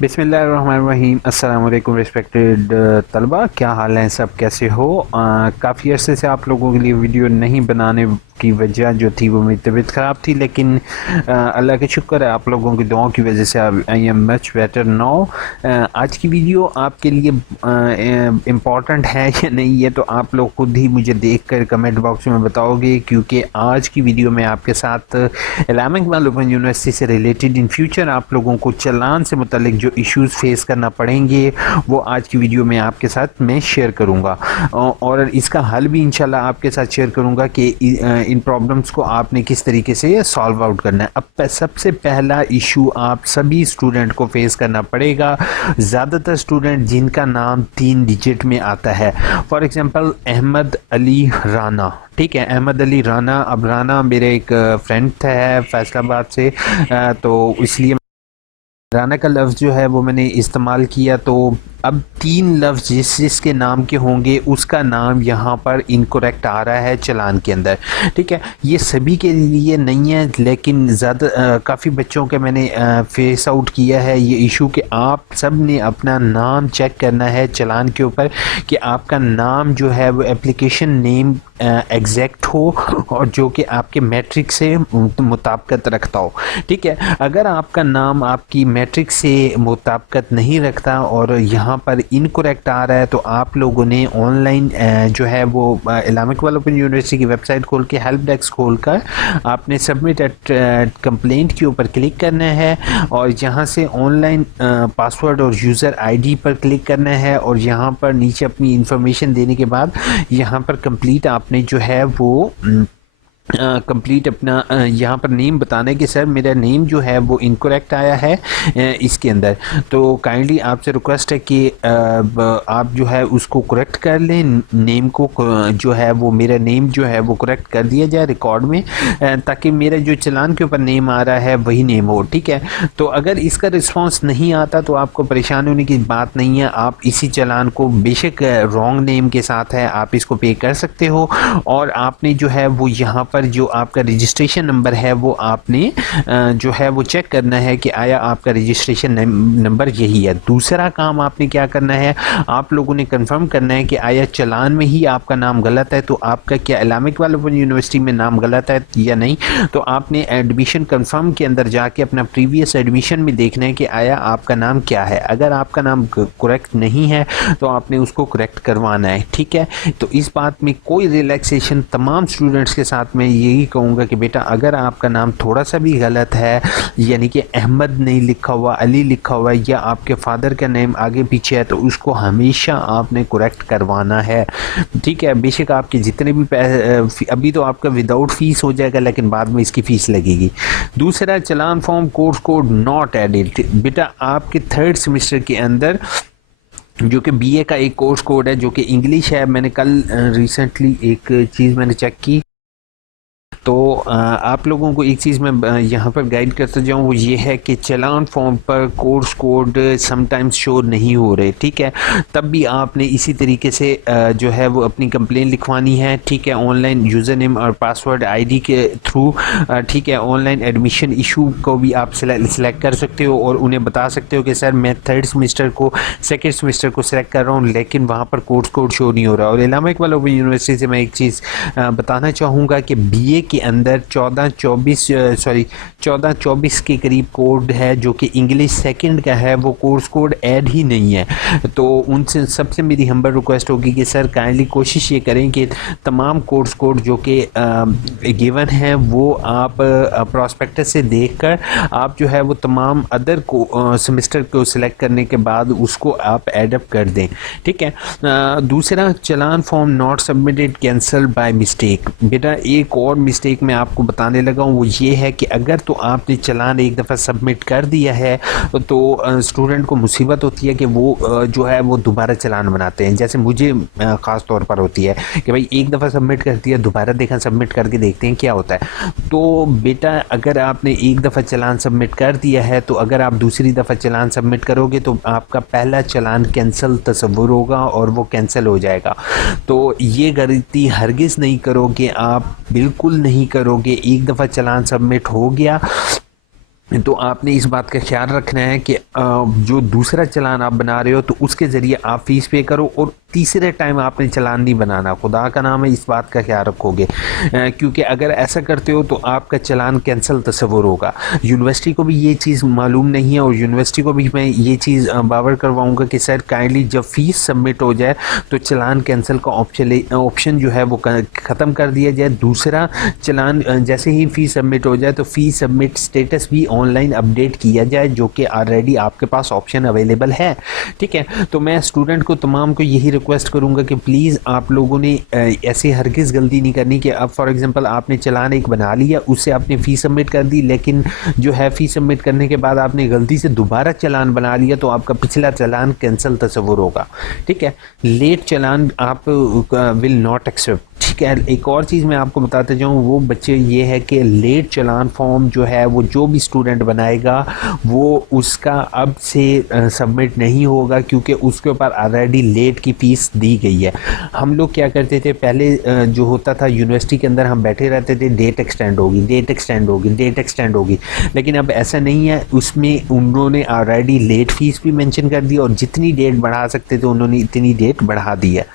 बिस्मिल्लाहिर्रहमानिर्रहीम। अस्सलाम वालेकुम रिस्पेक्टेड तलबा, क्या हाल हैं सब, कैसे हो? काफ़ी अरसे से आप लोगों के लिए वीडियो नहीं बनाने की वजह जो थी वो मेरी तबीयत ख़राब थी, लेकिन अल्लाह का शुक्र है आप लोगों की दुआओं की वजह से I am much better now. आज की वीडियो आपके लिए इम्पॉर्टेंट है या नहीं, ये तो आप लोग खुद ही मुझे देखकर कमेंट बॉक्स में बताओगे, क्योंकि आज की वीडियो में आपके साथ इस्लामिक इकबाल ओपन यूनिवर्सिटी से रिलेटेड इन फ्यूचर आप लोगों को चालान से मुतल्लिक जो इश्यूज़ फेस करना पड़ेंगे वो आज की वीडियो में आपके साथ मैं शेयर करूँगा, और इसका हल भी इंशाल्लाह आपके साथ शेयर करूँगा कि इन प्रॉब्लम्स को आपने किस तरीके से सॉल्व आउट करना है। अब सबसे पहला इशू आप सभी स्टूडेंट को फेस करना पड़ेगा, ज़्यादातर स्टूडेंट जिनका नाम 3 डिजिट में आता है। फॉर एग्जांपल अहमद अली राना, ठीक है, अहमद अली राना। अब राना मेरे एक फ्रेंड है फैसलाबाद से, तो इसलिए राना का लफ्ज़ जो है वो मैंने इस्तेमाल किया। तो अब 3 लफ्ज़ जिसके नाम के होंगे उसका नाम यहाँ पर इनकरेक्ट आ रहा है चालान के अंदर, ठीक है। ये सभी के लिए नहीं है, लेकिन ज़्यादा काफ़ी बच्चों के मैंने फेस आउट किया है ये इशू कि आप सब ने अपना नाम चेक करना है चालान के ऊपर कि आपका नाम जो है वो एप्लीकेशन नेम एग्जैक्ट हो और जो कि आपके मैट्रिक से मुताबिकत रखता हो, ठीक है। अगर आपका नाम आपकी मैट्रिक से मुताबिकत नहीं रखता और यहाँ पर इनकरेक्ट आ रहा है, तो आप लोगों ने ऑनलाइन जो है वो इस्लामिक इकबाल ओपन यूनिवर्सिटी की वेबसाइट खोल के हेल्प डेस्क खोल कर आपने सबमिट एट कंप्लेंट के ऊपर क्लिक करना है, और यहाँ से ऑनलाइन पासवर्ड और यूज़र आईडी पर क्लिक करना है, और यहाँ पर नीचे अपनी इंफॉर्मेशन देने के बाद यहाँ पर कंप्लीट आपने जो है वो कंप्लीट अपना यहाँ पर नेम बताना है कि सर मेरा नेम जो है वो इनकरेक्ट आया है इसके अंदर। तो काइंडली आपसे रिक्वेस्ट है कि आप जो है उसको करेक्ट कर लें, नेम को जो है वो मेरा नेम जो है वो करेक्ट कर दिया जाए रिकॉर्ड में, ताकि मेरा जो चालान के ऊपर नेम आ रहा है वही नेम हो, ठीक है। तो अगर इसका रिस्पॉन्स नहीं आता तो आपको परेशान होने की बात नहीं है, आप इसी चालान को बेशक रॉन्ग नेम के साथ है आप इसको पे कर सकते हो, और आपने जो है वो यहाँ पर जो आपका रजिस्ट्रेशन नंबर है वो आपने जो है वो चेक करना है कि आया आपका रजिस्ट्रेशन नंबर यही है। दूसरा काम आपने क्या करना है, आप लोगों ने कंफर्म करना है कि आया चालान में ही आपका नाम गलत है, तो आपका क्या इस्लामिक इकबाल ओपन यूनिवर्सिटी में नाम गलत है या नहीं। तो आपने एडमिशन कंफर्म के अंदर जाके अपना प्रीवियस एडमिशन में देखना है कि आया आपका नाम क्या है। अगर आपका नाम करेक्ट नहीं है तो आपने उसको करेक्ट करवाना है, ठीक है। तो इस बात में कोई रिलैक्सेशन तमाम स्टूडेंट्स के साथ में यही कहूँगा कि बेटा अगर आपका नाम थोड़ा सा भी गलत है, यानी कि अहमद नहीं लिखा हुआ अली लिखा हुआ है, या आपके फादर का नेम आगे पीछे है, तो उसको हमेशा आपने करेक्ट करवाना है, ठीक है। बेशक आपके जितने भी अभी तो आपका विदाउट फीस हो जाएगा, लेकिन बाद में इसकी फ़ीस लगेगी। दूसरा, चालान form course code not added. बेटा आपके 3rd सेमेस्टर के अंदर जो कि बीए का एक कोर्स कोड है जो कि इंग्लिश है, मैंने कल रिसेंटली एक चीज़ मैंने चेक की, तो आप लोगों को एक चीज़ मैं यहाँ पर गाइड करता जाऊँ, वो ये है कि चालान फॉर्म पर कोर्स कोड समटाइम्स शो नहीं हो रहे, ठीक है। तब भी आपने इसी तरीके से जो है वो अपनी कंप्लेन लिखवानी है, ठीक है, ऑनलाइन यूज़र नेम और पासवर्ड आईडी के थ्रू, ठीक है। ऑनलाइन एडमिशन इशू को भी आप सिलेक्ट कर सकते हो और उन्हें बता सकते हो कि सर मैं 3rd सेमेस्टर को 2nd सेमेस्टर को सिलेक्ट कर रहा हूँ, लेकिन वहाँ पर कोर्स कोड शो नहीं हो रहा। और इस्लामिक इकबाल ओपन यूनिवर्सिटी से मैं एक चीज़ बताना चाहूँगा कि बीए के अंदर 1424 के करीब कोड है जो कि इंग्लिश 2nd का है, वो कोर्स कोड ऐड ही नहीं है। तो उनसे सबसे मेरी हम्बल रिक्वेस्ट होगी कि सर काइंडली कोशिश ये करें कि तमाम कोर्स कोड जो कि गिवन है वो आप प्रॉस्पेक्टस से देखकर आप जो है वो तमाम अदर को सेमेस्टर को सिलेक्ट करने के बाद उसको आप एडअप कर दें, ठीक है। दूसरा, चालान form not submitted cancel by mistake. बेटा एक और मिस्टेक मैं आपको बताने लगा हूँ, वो ये है कि अगर तो आपने चालान एक दफ़ा सबमिट कर दिया है तो स्टूडेंट को मुसीबत होती है कि वो जो है वो दोबारा चालान बनाते हैं। जैसे मुझे ख़ास तौर पर होती है कि भाई एक दफ़ा सबमिट कर दिया, दोबारा देखा सबमिट करके देखते हैं क्या होता है। तो बेटा अगर आपने एक दफ़ा चालान सबमिट कर दिया है, तो अगर आप दूसरी दफ़ा चालान सबमिट करोगे तो आपका पहला चालान कैंसिल तस्वुर होगा और वो कैंसिल हो जाएगा। तो ये गलती हरगिज़ नहीं करोगे, आप बिल्कुल नहीं करोगे। एक दफ़ा चालान सबमिट हो गया तो आपने इस बात का ख्याल रखना है कि जो दूसरा चालान आप बना रहे हो तो उसके ज़रिए आप फ़ीस पे करो, और तीसरे टाइम आपने चालान नहीं बनाना, खुदा का नाम है इस बात का ख्याल रखोगे, क्योंकि अगर ऐसा करते हो तो आपका चालान कैंसिल तस्वुर होगा। यूनिवर्सिटी को भी ये चीज़ मालूम नहीं है, और यूनिवर्सिटी को भी मैं ये चीज़ बावर करवाऊँगा कि सर काइंडली जब फ़ीस सबमिट हो जाए तो चालान कैंसिल का ऑप्शन जो है वो ख़त्म कर दिया जाए। दूसरा चालान जैसे ही फ़ीस सबमिट हो जाए तो फ़ीस सबमिट स्टेटस भी ऑनलाइन अपडेट किया जाए, जो कि ऑलरेडी आपके पास ऑप्शन अवेलेबल है। ठीक है, तो मैं स्टूडेंट को तमाम को यही रिक्वेस्ट करूंगा कि प्लीज़ आप लोगों ने ऐसे हरगिज़ गलती नहीं करनी कि अब फॉर एग्जांपल आपने चालान एक बना लिया, उससे आपने फ़ीस सबमिट कर दी, लेकिन जो है फ़ीस सबमिट करने के बाद आपने गलती से दोबारा चालान बना लिया तो आपका पिछला चालान कैंसिल तस्वुर होगा। ठीक है, लेट चालान आप विल नॉट एक्सेप्ट। ठीक है, एक और चीज़ मैं आपको बताते जाऊँ वो बच्चे ये है कि लेट चालान फॉर्म जो है वो जो भी स्टूडेंट बनाएगा वो उसका अब से सबमिट नहीं होगा, क्योंकि उसके ऊपर ऑलरेडी लेट की फ़ीस दी गई है। हम लोग क्या करते थे पहले, जो होता था यूनिवर्सिटी के अंदर हम बैठे रहते थे, डेट एक्सटेंड होगी, डेट एक्सटेंड होगी, डेट एक्सटेंड होगी, लेकिन अब ऐसा नहीं है। उसमें उन्होंने ऑलरेडी लेट फ़ीस भी मेंशन कर दी, और जितनी डेट बढ़ा सकते थे उन्होंने इतनी डेट बढ़ा दी है।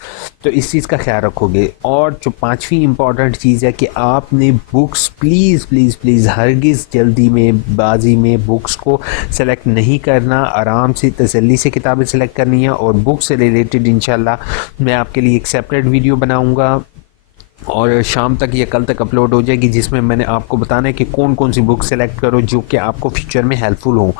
तो इस चीज़ का ख्याल रखोगे। और जो पांचवी इंपॉर्टेंट चीज़ है कि आपने बुक्स प्लीज़ प्लीज़ प्लीज़ हरगिज़ जल्दी में बाजी में बुक्स को सेलेक्ट नहीं करना, आराम से तसल्ली से किताबें सेलेक्ट करनी है। और बुक से रिलेटेड इंशाल्लाह मैं आपके लिए एक सेपरेट वीडियो बनाऊंगा, और शाम तक या कल तक अपलोड हो जाएगी, जिसमें मैंने आपको बताना है कि कौन कौन सी बुक सेलेक्ट करो जो कि आपको फ्यूचर में हेल्पफुल हो।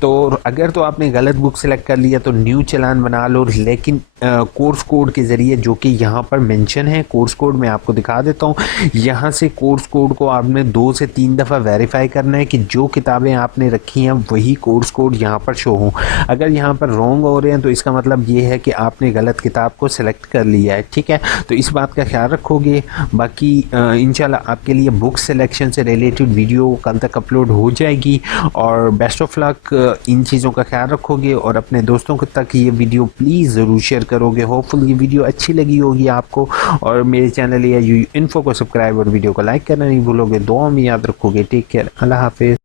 तो अगर तो आपने गलत बुक सेलेक्ट कर लिया तो न्यू चालान बना लो, लेकिन कोर्स कोड के ज़रिए जो कि यहाँ पर मेंशन है, कोर्स कोड मैं आपको दिखा देता हूँ। यहाँ से कोर्स कोड को आपने 2 से 3 दफ़ा वेरीफाई करना है कि जो किताबें आपने रखी हैं वही कोर्स कोड यहाँ पर शो हों। अगर यहाँ पर रॉन्ग हो रहे हैं तो इसका मतलब ये है कि आपने गलत किताब को सिलेक्ट कर लिया है। ठीक है, तो इस बात का ख्याल रखोगे। बाकी इंशाल्लाह आपके लिए बुक सिलेक्शन से रिलेटेड वीडियो कल तक अपलोड हो जाएगी, और बेस्ट ऑफ लक। इन चीज़ों का ख्याल रखोगे और अपने दोस्तों तक ये वीडियो प्लीज़ ज़रूर शेयर करोगे। होपफुल ये वीडियो अच्छी लगी होगी आपको, और मेरे चैनल या यू इन्फो को सब्सक्राइब और वीडियो को लाइक करना नहीं भूलोगे। दुआ में याद रखोगे। टेक केयर, अल्लाह हाफिज़।